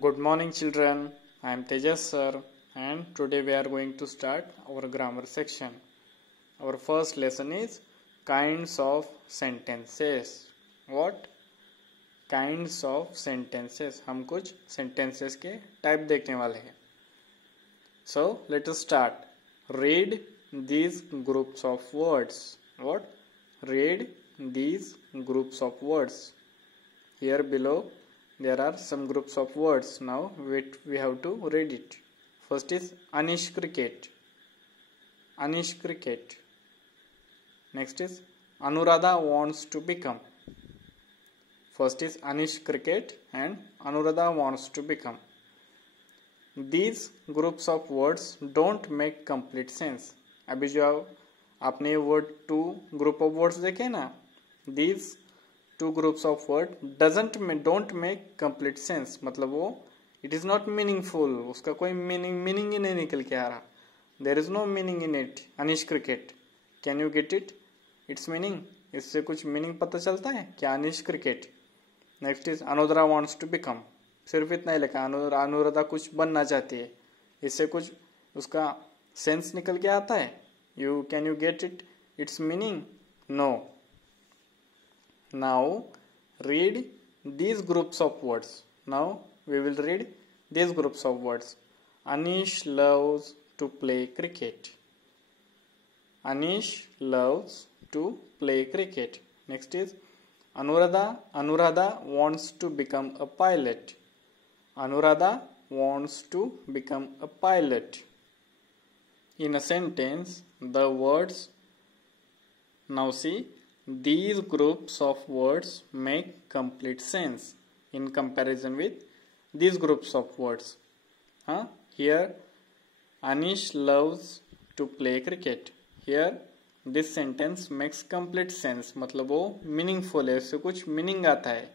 Good morning, children. I am Tejas sir, and today we are going to start our grammar section. Our first lesson is kinds of sentences. What? Kinds of sentences. हम कुछ sentences के type देखने वाले हैं. So let us start. Read these groups of words. What? Read these groups of words. Here below there are some groups of words. Now we have to read it. First is Anish cricket. Anish cricket. Next is Anuradha wants to become. First is Anish cricket and Anuradha wants to become. These groups of words don't make complete sense. अभी जो आपने ये word two group of words देखे ना, these two groups of word don't make complete sense. मतलब वो it is not meaningful. उसका कोई meaning ही नहीं निकल के आ रहा. There is no meaning in it. Anish cricket. Can you get it? Its meaning. इससे कुछ meaning पता चलता है क्या? Anish cricket. Next is Anudra wants to become. सिर्फ इतना ही लिखा. अनुराधा कुछ बनना चाहती है. इससे कुछ उसका sense निकल के आता है. Can you get it? Its meaning? No. Now read these groups of words. Now we will read these groups of words. Anish loves to play cricket. Anish loves to play cricket. Next is Anuradha wants to become a pilot. Anuradha wants to become a pilot. In a sentence, the words, now see, these groups of words make complete sense in comparison with these groups of words. Here, Anish loves to play cricket. Here, this sentence makes complete sense. मतलब वो meaningful है, उससे कुछ meaning आता है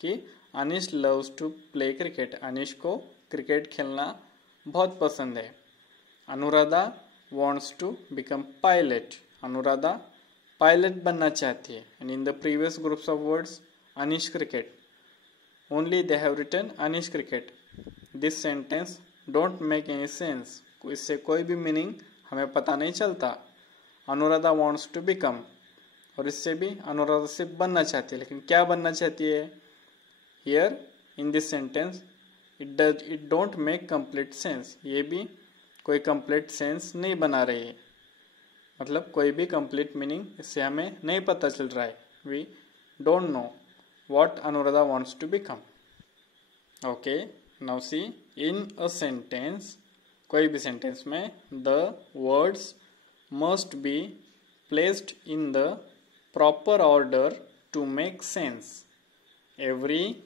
कि Anish loves to play cricket. Anish को cricket खेलना बहुत पसंद है. Anuradha wants to become pilot. Anuradha pilot बनना चाहती है. And in the previous groups of words, Anish cricket. Only they have written Anish cricket. This sentence don't make any sense. इससे कोई भी meaning हमें पता नहीं चलता. Anuradha wants to become. और इससे भी अनुराधा से बनना चाहती है. लेकिन क्या बनना चाहती है? Here in this sentence, it don't make complete sense. ये भी कोई complete sense नहीं बना रही है. मतलब कोई भी कंप्लीट मीनिंग इससे हमें नहीं पता चल रहा है. We don't know what Anuradha wants to become. Okay, now see, in a sentence, कोई भी सेंटेंस में the words must be placed in the proper order to make sense. Every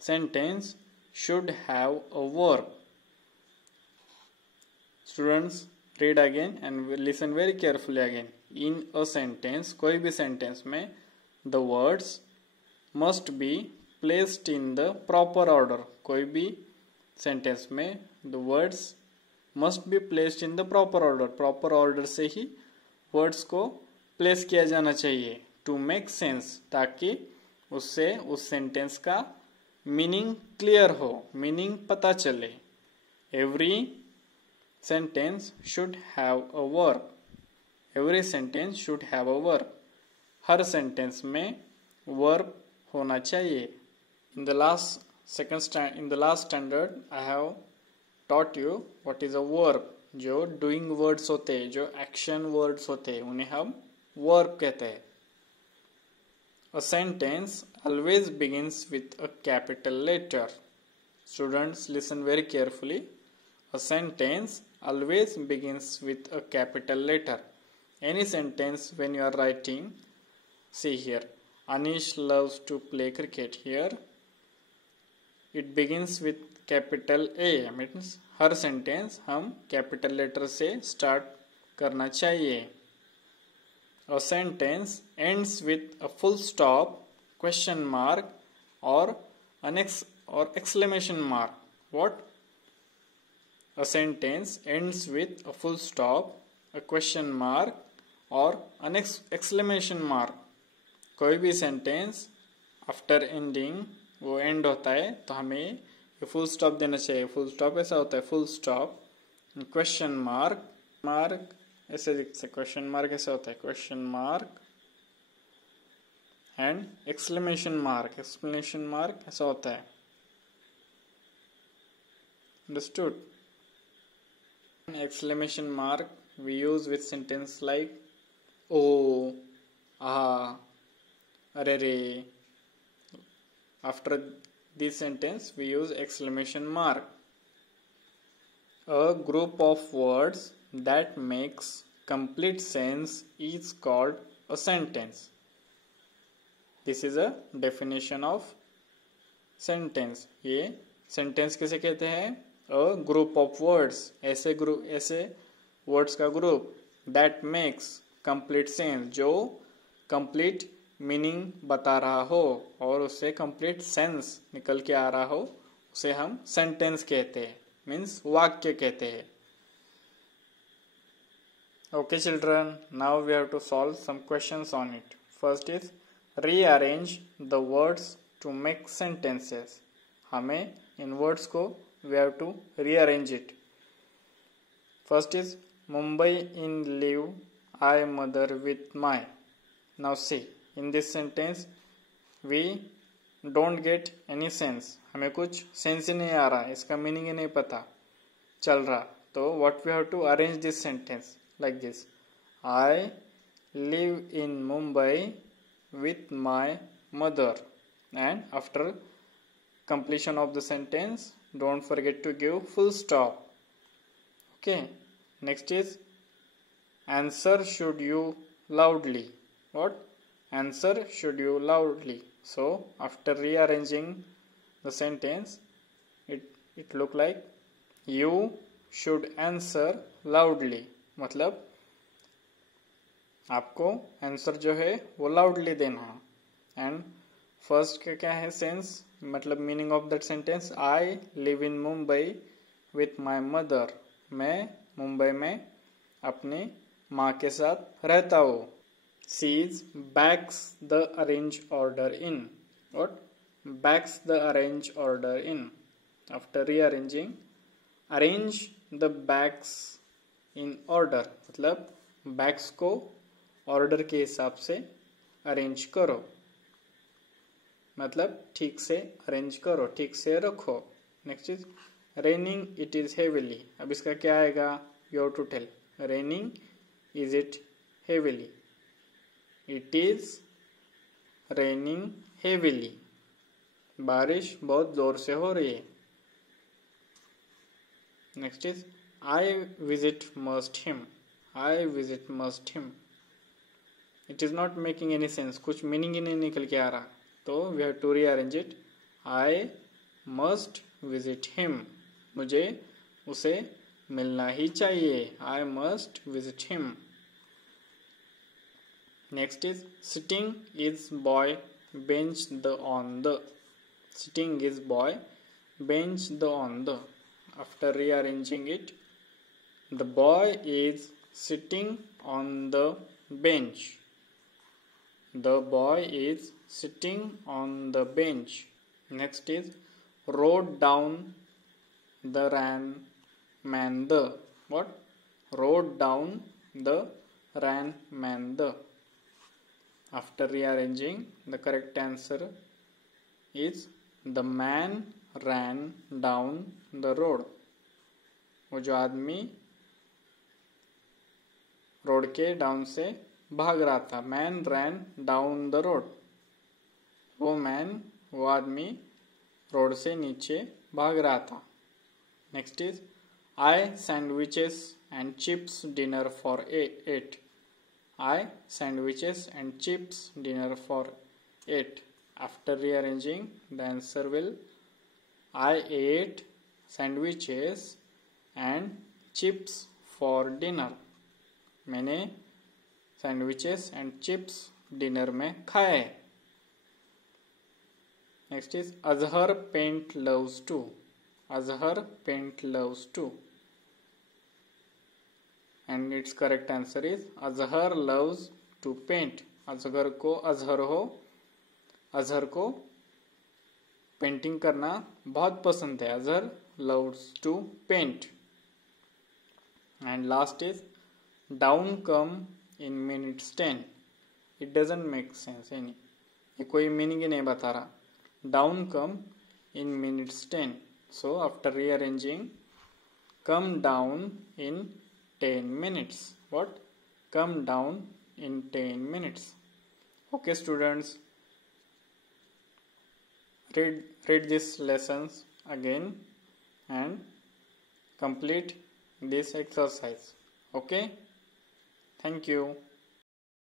sentence should have a verb. Students, read again and listen very carefully again. In a sentence, कोई भी sentence में the words must be placed in the proper order. कोई भी sentence में the words must be placed in the proper order. Proper order से ही words को place किया जाना चाहिए to make sense, ताकि उससे उस sentence का meaning clear हो, meaning पता चले. Every sentence should have a verb. Every sentence should have a verb. Her sentence में verb होना चाहिए. In the last standard, I have taught you what is a verb. जो doing words होते हैं, जो action words होते हैं, उन्हें हम verb कहते हैं. A sentence always begins with a capital letter. Students, listen very carefully. A sentence always begins with a capital letter. Any sentence when you are writing, see here, Anish loves to play cricket. Here, it begins with capital A. Means her sentence हम capital letter से start करना चाहिए. A sentence ends with a full stop, question mark, or exclamation mark. What? A sentence ends with a full stop, a question mark, और an exclamation mark. कोई भी sentence after ending वो and होता है तो हमें ये फुल स्टॉप देना चाहिए, फुल स्टॉप ऐसा होता है, full stop, question mark, mark ऐसे दिखते, क्वेश्चन मार्क ऐसा होता है, question mark and exclamation mark, exclamation mark ऐसा होता है। Understood? Exclamation mark we use with sentence like oh, ah, arere. After this sentence we use exclamation mark. A group of words that makes complete sense is called a sentence. This is a definition of sentence. ये sentence किसे कहते हैं? A group of words, ऐसे words का group that makes complete sense, जो complete meaning बता रहा हो और उससे complete sense निकल के आ रहा हो, उसे हम sentence कहते हैं, means वाक्य कहते हैं। Okay children, now we have to solve some questions on it. First is rearrange the words to make sentences. हमें इन words को we have to rearrange it. First is Mumbai in leave, I mother with my. Now see, in this sentence we don't get any sense. हमें कुछ sense ही नहीं आ रहा, इसका meaning ही नहीं पता चल रहा, तो what we have to arrange this sentence like this. I live in Mumbai with my mother, and after completion of the sentence don't forget to give full stop. Okay, next is answer should you loudly. What? Answer should you loudly. So after rearranging the sentence it look like you should answer loudly. मतलब आपको answer जो है वो loudly देना। And first का क्या है sense, मतलब meaning of that sentence, I live in Mumbai with my mother, मैं मुंबई में अपने माँ के साथ रहता हूँ। Sees bags the arrange order in. What? Bags the arrange order in. After rearranging arrange the bags in order, मतलब बैग्स को ऑर्डर के हिसाब से अरेंज करो, मतलब ठीक से अरेंज करो, ठीक से रखो। Next is raining it is heavily. अब इसका क्या आएगा? You have to tell. Raining is it heavily. It is raining heavily. बारिश बहुत जोर से हो रही है. Next is I visit must him. I visit must him. It is not making any sense, कुछ मीनिंग ही नहीं निकल के आ रहा, तो we have to rearrange it. I must visit him. मुझे उसे मिलना ही चाहिए. आई must visit him. Next is sitting is boy bench the on the. Sitting is boy bench the on the. After rearranging it, the boy is sitting on the bench. The boy is sitting on the bench. Next is rode down the ran man the. What? Rode down the ran man the. After rearranging, the correct answer is the man ran down the road. वो जो आदमी road के down से भाग रहा था, man ran down the road. वो आदमी रोड से नीचे भाग रहा था. Next is I sandwiches and chips dinner for 8. I sandwiches and chips dinner for 8. After rearranging the answer will I ate sandwiches and chips for dinner. मैंने sandwiches and chips dinner में खाए. Next is Azhar paint loves to. Azhar paint loves to. And its correct answer is Azhar loves to paint. Azhar को painting करना बहुत पसंद है. Azhar loves to paint. And last is down come in minutes 10. It doesn't make sense any. ये कोई meaning ही नहीं बता रहा. Down come in minutes 10. So after rearranging, come down in 10 minutes. What? Come down in 10 minutes. Okay, students. Read these lessons again and complete this exercise. Okay? Thank you.